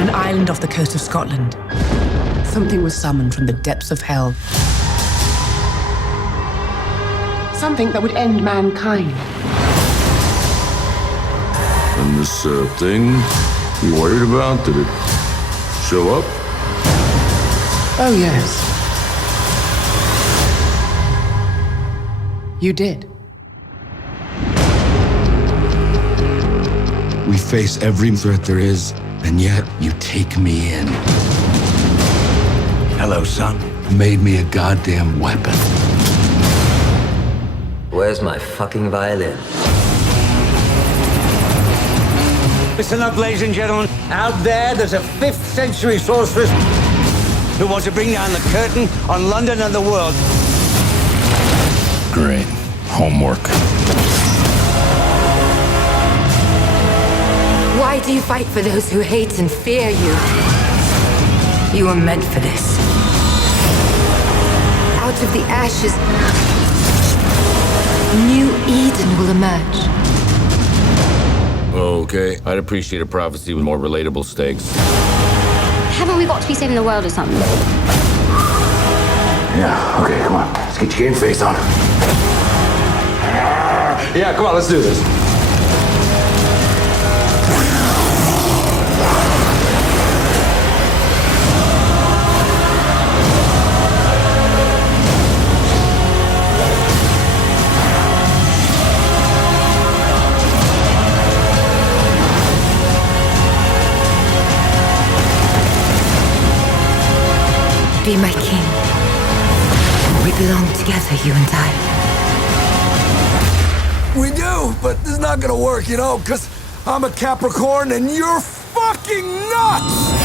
On an island off the coast of Scotland, something was summoned from the depths of hell. Something that would end mankind. And this thing you worried about, did it show up? Oh, yes. You did. We face every threat there is, and yet you take me in. Hello, son. Made me a goddamn weapon. Where's my fucking violin? Listen up, ladies and gentlemen. Out there's a 5th century sorceress who wants to bring down the curtain on London and the world. Great. Homework. Why do you fight for those who hate and fear you? You were meant for this. Out of the ashes, new Eden will emerge. Okay, I'd appreciate a prophecy with more relatable stakes. Haven't we got to be saving the world or something? Yeah, okay, come on. Let's get your game face on. Yeah, come on, let's do this. Be my king. We belong together, you and I. We do, but this is not gonna work, you know, because I'm a Capricorn and you're fucking nuts!